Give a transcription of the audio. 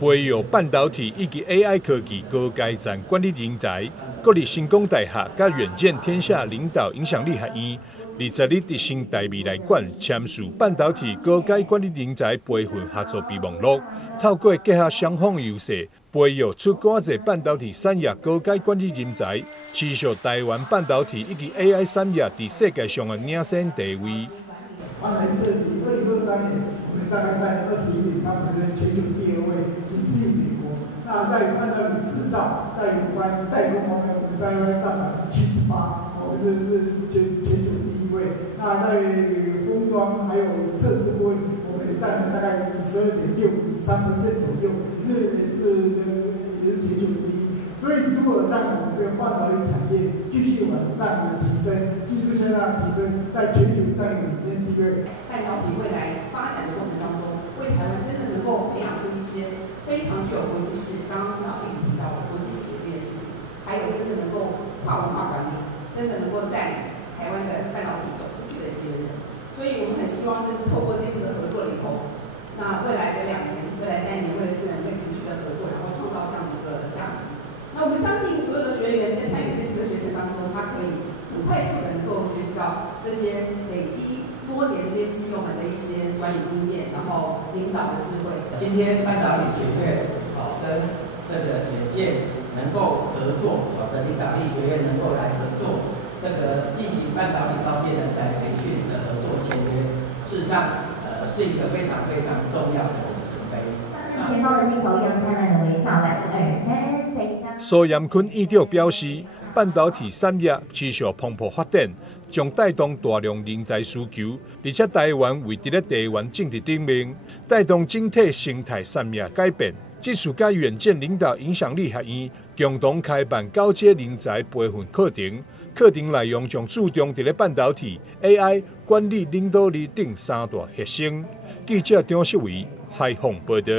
培育半导体以及 AI 科技高阶战管理人才，国立成功大学甲远见天下领导影响力学院20日伫新台未来馆签署半导体高阶管理人才培训合作备忘录，透过结合双方优势，培育出寡济半导体产业高阶管理人才，持续台湾半导体以及 AI 产业伫世界上的领先地位。安台设计2023年，我们大概在21.3%，全球第2位，仅次于美国。那在半导体制造，在有关代工方面，我们大概占78%，这是全球第1位。那在封装还有测试部分，我们也占了大概52.63%左右，也是全球第1。所以，如果让我们这个半导体产业继续往上提升，技术向上提升，在全球占有领先地位。半导体未来发展的过程当中，为台湾真的能够培养出一些非常具有国际视野，刚刚朱老一直提到的国际视野这件事情，还有真的能够跨文化管理，真的能够带领台湾的半导体走出去的这些人。所以我们很希望是透过这次的合作以后，那未来的2年、未来3年、未来4年会持续的合作，然后创造这样的一个价值。那我们相信所有的学员在参与这次的学程当中，他可以很快速的能够学习到这些累积多年的这些 CEO 们的一些管理经验，然后领导的智慧。今天半导体学院跟这个远见能够合作，跟领导力学院能够来合作，这个进行半导体高阶人才培训的合作签约，事实上是一个非常非常重要的里程碑。前方的镜头用灿烂的微笑，2、3。苏延坤院长表示，半导体产业持续蓬勃发展，将带动大量人才需求，而且台湾位伫咧地缘政治顶面，带动整体生态产业改变。这次甲远见领导影响力学院共同开办高阶人才培训课程，课程内容将注重伫咧半导体、AI、管理领导力等3大核心。记者张世伟采访报道。